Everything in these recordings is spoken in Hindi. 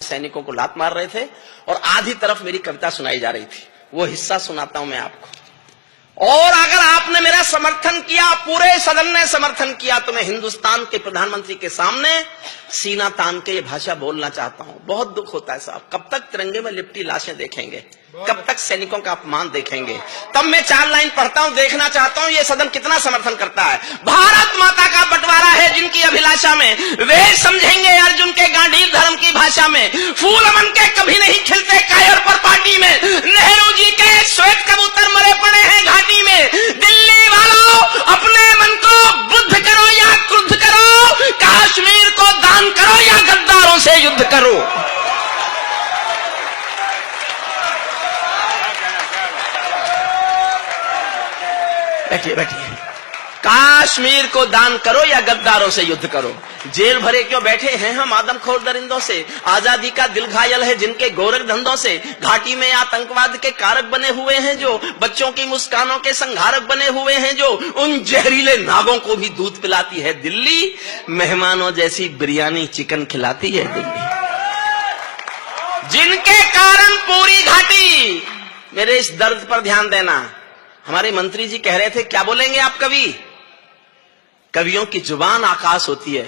सैनिकों को लात मार रहे थे और आधी तरफ मेरी कविता सुनाई जा रही थी। वो हिस्सा सुनाता हूं मैं आपको। और अगर आपने मेरा समर्थन किया, पूरे सदन ने समर्थन किया, तो मैं हिंदुस्तान के प्रधानमंत्री के सामने सीना तान के ये भाषा बोलना चाहता हूं। बहुत दुख होता है साहब, कब तक तिरंगे में लिपटी लाशें देखेंगे, कब तक सैनिकों का अपमान देखेंगे। तब मैं 4 लाइन पढ़ता हूं, देखना चाहता हूं ये सदन कितना समर्थन करता है। भारत माता का बंटवारा है जिनकी अभिलाषा में, वे समझेंगे अर्जुन के गांडीव धर्म की भाषा में। फूल अमन के कभी नहीं खिलते कायर पर पार्टी में, नेहरू जी के श्वेत कबूतर मरे पड़े हैं घाटी में। दिल्ली वालों, अपने मन को बुद्ध करो या क्रुद्ध करो, कश्मीर को दान करो या गद्दारों से युद्ध करो। बैठिए बैठिए। कश्मीर को दान करो या गद्दारों से युद्ध करो। जेल भरे क्यों बैठे हैं हम आदमखोर दरिंदों से, आजादी का दिल घायल है जिनके गोरख धंधों से। घाटी में आतंकवाद के कारक बने हुए हैं जो, बच्चों की मुस्कानों के संहारक बने हुए हैं जो, उन जहरीले नागों को भी दूध पिलाती है दिल्ली, मेहमानों जैसी बिरयानी चिकन खिलाती है दिल्ली। जिनके कारण पूरी घाटी, मेरे इस दर्द पर ध्यान देना। हमारे मंत्री जी कह रहे थे क्या बोलेंगे आप कवि, कवियों की जुबान आकाश होती है।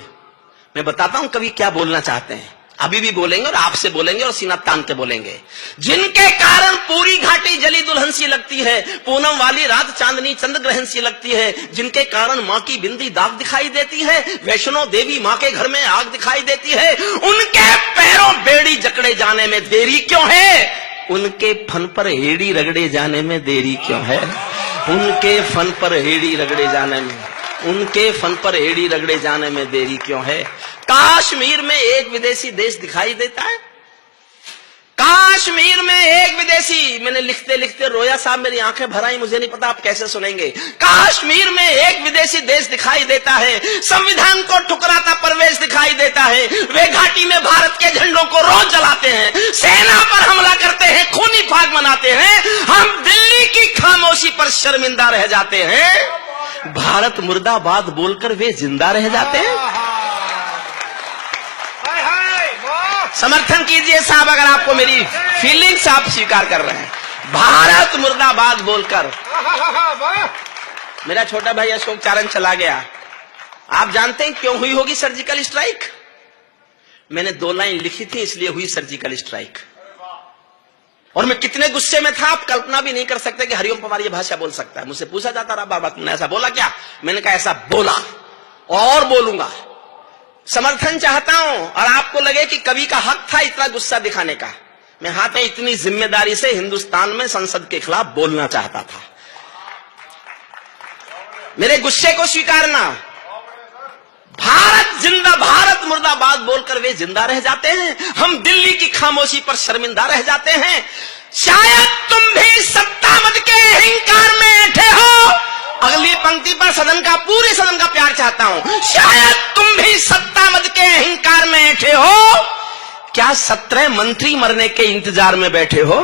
मैं बताता हूं कवि क्या बोलना चाहते हैं, अभी भी बोलेंगे और आपसे बोलेंगे और सीना तान के बोलेंगे। जिनके कारण पूरी घाटी जली दुल्हन सी लगती है, पूनम वाली रात चांदनी चंद्र ग्रहण सी लगती है। जिनके कारण मां की बिंदी दाग दिखाई देती है, वैष्णो देवी मां के घर में आग दिखाई देती है। उनके पैरों बेड़ी जकड़े जाने में देरी क्यों है, उनके फन पर हेड़ी रगड़े जाने में देरी क्यों है। उनके फन पर हेड़ी रगड़े जाने में, उनके फन पर हेड़ी रगड़े जाने में देरी क्यों है। कश्मीर में एक विदेशी देश दिखाई देता है, कश्मीर में एक विदेशी। मैंने लिखते लिखते रोया साहब, मेरी आंखें भर आई, मुझे नहीं पता आप कैसे सुनेंगे। कश्मीर में एक विदेशी देश दिखाई देता है, संविधान को ठुकराता परवेश दिखाई देता है। वे घाटी में भारत के झंडों को रोज जलाते हैं, सेना पर हमला करते हैं, खूनी फाग मनाते हैं। हम दिल्ली की खामोशी पर शर्मिंदा रह जाते हैं, भारत मुर्दाबाद बोलकर वे जिंदा रह जाते हैं। समर्थन कीजिए साहब अगर आपको मेरी फीलिंग्स आप स्वीकार कर रहे हैं। भारत मुर्दाबाद बोलकर मेरा छोटा भाई अशोक चारण चला गया। आप जानते हैं क्यों हुई होगी सर्जिकल स्ट्राइक? मैंने 2 लाइन लिखी थी इसलिए हुई सर्जिकल स्ट्राइक। और मैं कितने गुस्से में था आप कल्पना भी नहीं कर सकते कि हरिओम पवार ये भाषा बोल सकता है। मुझसे पूछा जाता रहा बार बार, तुमने ऐसा बोला क्या? मैंने कहा ऐसा बोला और बोलूंगा। समर्थन चाहता हूं और आपको लगे कि कवि का हक था इतना गुस्सा दिखाने का। मैं हाथ में इतनी जिम्मेदारी से हिंदुस्तान में संसद के खिलाफ बोलना चाहता था। मेरे गुस्से को स्वीकारना। भारत जिंदा, भारत मुर्दाबाद बोलकर वे जिंदा रह जाते हैं, हम दिल्ली की खामोशी पर शर्मिंदा रह जाते हैं। शायद तुम भी सत्ता मद के अहंकार में ऐठे हो। अगली पंक्ति पर सदन का, पूरे सदन का प्यार चाहता हूं। शायद तुम भी सत्ता मद के अहंकार में ऐठे हो, क्या 17 मंत्री मरने के इंतजार में बैठे हो?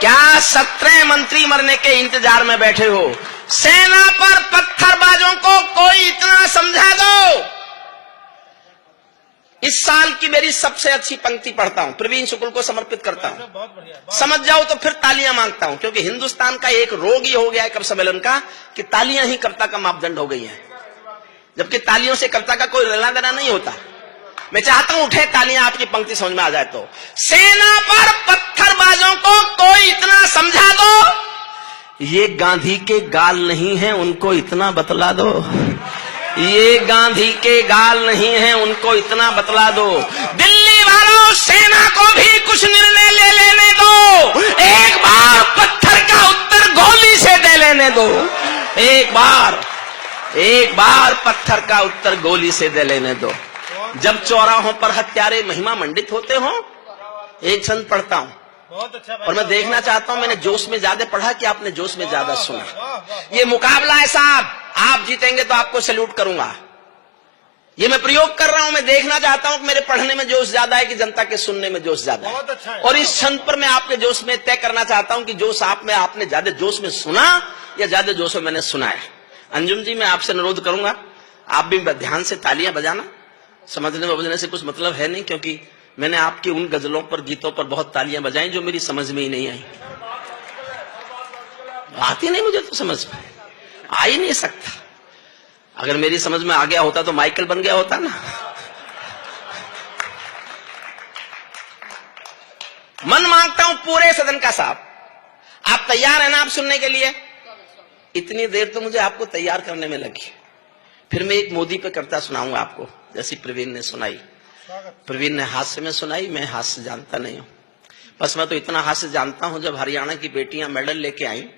क्या 17 मंत्री मरने के इंतजार में बैठे हो? सेना पर पत्थरबाजों को कोई इतना समझा दो। इस साल की मेरी सबसे अच्छी पंक्ति पढ़ता हूं, प्रवीण शुक्ल को समर्पित करता हूं। समझ जाओ तो फिर तालियां मांगता हूं, क्योंकि हिंदुस्तान का एक रोग ही हो गया है कवि सम्मेलन का कि तालियां ही कविता का मापदंड हो गई हैं, जबकि तालियों से कविता का कोई लेना देना नहीं होता। मैं चाहता हूं उठे तालियां, आपकी पंक्ति समझ में आ जाए तो। सेना पर पत्थरबाजों को कोई इतना समझा दो, ये गांधी के गाल नहीं है उनको इतना बतला दो। ये गांधी के गाल नहीं है उनको इतना बतला दो। दिल्ली वालों, सेना को भी कुछ निर्णय ले लेने दो। एक बार पत्थर का उत्तर गोली से दे लेने दो। एक बार पत्थर का उत्तर गोली से दे लेने दो। जब चौराहों पर हत्यारे महिमा मंडित होते हो, एक छंद पढ़ता हूं बहुत अच्छा और मैं देखना चाहता हूं मैंने जोश में ज्यादा पढ़ा कि आपने जोश में ज्यादा सुना। ये मुकाबला है साहब, आप जीतेंगे तो आपको सैल्यूट करूंगा। ये मैं प्रयोग कर रहा हूं, मैं देखना चाहता हूं कि मेरे पढ़ने में जोश ज्यादा है कि जनता के सुनने में जोश ज्यादा है। अच्छा है। और इस छंद पर मैं आपके जोश में तय करना चाहता हूं कि जोश आप में आपने ज्यादा जोश में सुना या ज्यादा जोश में मैंने सुनाया। अंजुम जी, मैं आपसे अनुरोध करूंगा आप भी ध्यान से तालियां बजाना, समझने में बजने से कुछ मतलब है नहीं, क्योंकि मैंने आपकी उन गजलों पर, गीतों पर बहुत तालियां बजाई जो मेरी समझ में ही नहीं आई। आती नहीं मुझे तो, समझ में आ ही नहीं सकता। अगर मेरी समझ में आ गया होता तो माइकल बन गया होता ना। मन मांगता हूं पूरे सदन का साहब, आप तैयार हैं ना आप सुनने के लिए? इतनी देर तो मुझे आपको तैयार करने में लगी। फिर मैं एक मोदी पे कविता सुनाऊंगा आपको, जैसी प्रवीण ने सुनाई। प्रवीण ने हास्य में सुनाई, मैं हास्य जानता नहीं हूं। बस मैं तो इतना हास्य जानता हूं, जब हरियाणा की बेटियां मेडल लेके आई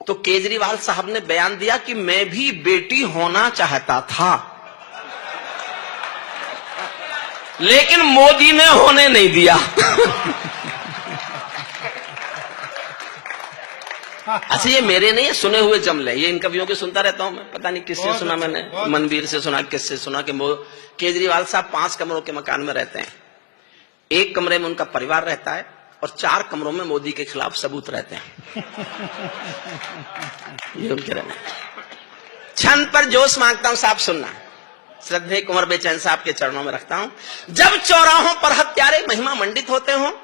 तो केजरीवाल साहब ने बयान दिया कि मैं भी बेटी होना चाहता था, लेकिन मोदी ने होने नहीं दिया। अच्छा, ये मेरे नहीं है, सुने हुए जमले, ये इन कवियों के सुनता रहता हूं मैं। पता नहीं किससे सुना मैंने, मनवीर से सुना, किससे सुना कि केजरीवाल साहब 5 कमरों के मकान में रहते हैं। 1 कमरे में उनका परिवार रहता है और 4 कमरों में मोदी के खिलाफ सबूत रहते हैं। ये उनके रहने। छंद पर जोश मांगता हूं साहब, सुनना। श्रद्धेय कुंवर बेचैन साहब के चरणों में रखता हूं। जब चौराहों पर हत्यारे महिमा मंडित होते हो,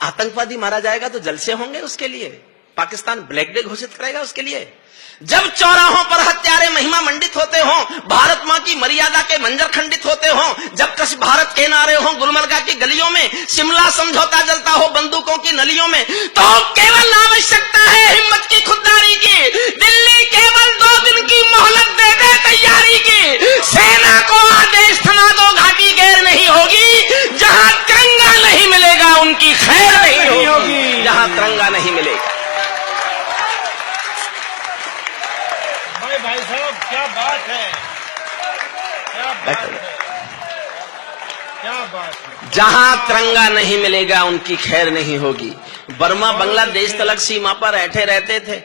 आतंकवादी मारा जाएगा तो जलसे होंगे उसके लिए, पाकिस्तान ब्लैक डे घोषित करेगा उसके लिए। जब चौराहों पर हत्यारे महिमा मंडित होते हो, भारत मां की मर्यादा के मंजर खंडित होते हो, जब कश भारत के नारे हो गुलमर्गा की गलियों में, शिमला समझौता जलता हो बंदूकों की नलियों में, तो केवल आवश्यकता है हिम्मत की, खुददारी की। दिल्ली केवल 2 दिन की मोहलत दे दे तैयारी की। सेना को आदेश थमा दो, घाटी गैर नहीं होगी। जहां तिरंगा नहीं मिलेगा उनकी खैर नहीं होगी। जहां तिरंगा नहीं मिलेगा। भाई साहब क्या बात है, क्या बात है, क्या बात है। जहां तिरंगा नहीं मिलेगा उनकी खैर नहीं होगी। बर्मा बांग्लादेश तलक सीमा पर ऐठे रहते थे,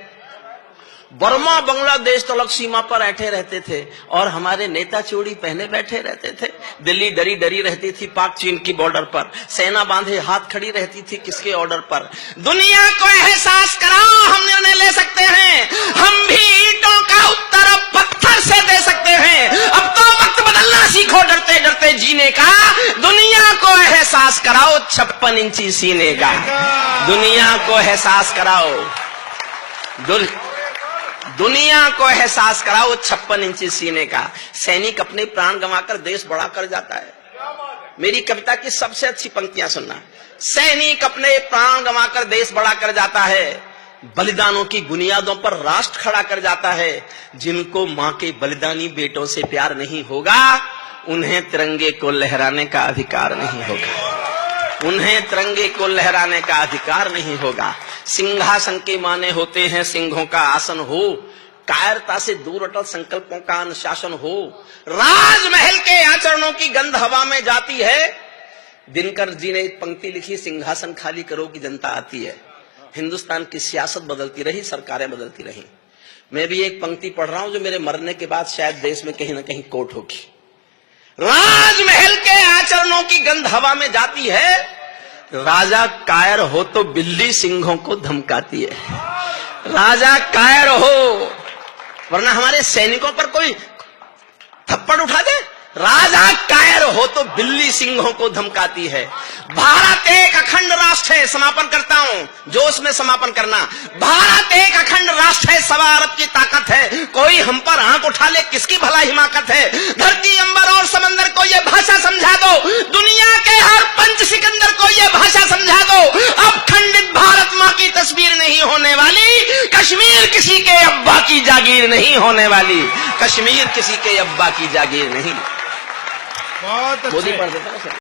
बर्मा बांग्लादेश तलक सीमा पर ऐठे रहते थे, और हमारे नेता चूड़ी पहने बैठे रहते थे। दिल्ली डरी डरी रहती थी पाक चीन की बॉर्डर पर, सेना बांधे हाथ खड़ी रहती थी किसके ऑर्डर पर। दुनिया को एहसास कराओ हम निर्णय ले सकते हैं, हम भी ईंटों का उत्तर अब पत्थर से दे सकते हैं। अब तो वक्त बदलना सीखो डरते डरते जीने का। दुनिया को एहसास कराओ 56 इंची सीने का। दुनिया को एहसास कराओ, दुनिया को एहसास कराओ 56 इंची सीने का। सैनिक अपने प्राण गंवाकर देश बड़ा कर जाता है। मेरी कविता की सबसे अच्छी पंक्तियां सुनना। सैनिक अपने प्राण गंवाकर देश बड़ा कर जाता है, बलिदानों की बुनियादों पर राष्ट्र खड़ा कर जाता है। जिनको मां के बलिदानी बेटों से प्यार नहीं होगा, उन्हें तिरंगे को लहराने का अधिकार नहीं होगा। उन्हें तिरंगे को लहराने का अधिकार नहीं होगा। सिंहासन के माने होते हैं सिंहों का आसन हो, कायरता से दूर अटल संकल्पों का अनुशासन हो। राजमहल के आचरणों की गंध हवा में जाती है। दिनकर जी ने एक पंक्ति लिखी, सिंहासन खाली करो की जनता आती है। हिंदुस्तान की सियासत बदलती रही, सरकारें बदलती रही। मैं भी एक पंक्ति पढ़ रहा हूं जो मेरे मरने के बाद शायद देश में कहीं ना कहीं कोट होगी। राजमहल के आचरणों की गंध हवा में जाती है, राजा कायर हो तो बिल्ली सिंहों को धमकाती है। राजा कायर हो, वरना हमारे सैनिकों पर कोई थप्पड़ उठा दे। राजा कायर हो तो बिल्ली सिंहों को धमकाती है। भारत एक अखंड राष्ट्र है, समापन करता हूं, जोश में समापन करना। भारत एक अखंड राष्ट्र है, 1.25 अरब की ताकत है। कोई हम पर आंख उठा ले किसकी भला हिमाकत है। धरती अंबर और समंदर को ये भाषा समझा दो, दुनिया के हर पंच सिकंदर को ये भाषा समझा दो। अब खंडित भारत मां की तस्वीर नहीं होने वाली, कश्मीर किसी के अब्बा की जागीर नहीं होने वाली। कश्मीर किसी के अब्बा की जागीर नहीं। बहुत मोदी पढ़ देता है।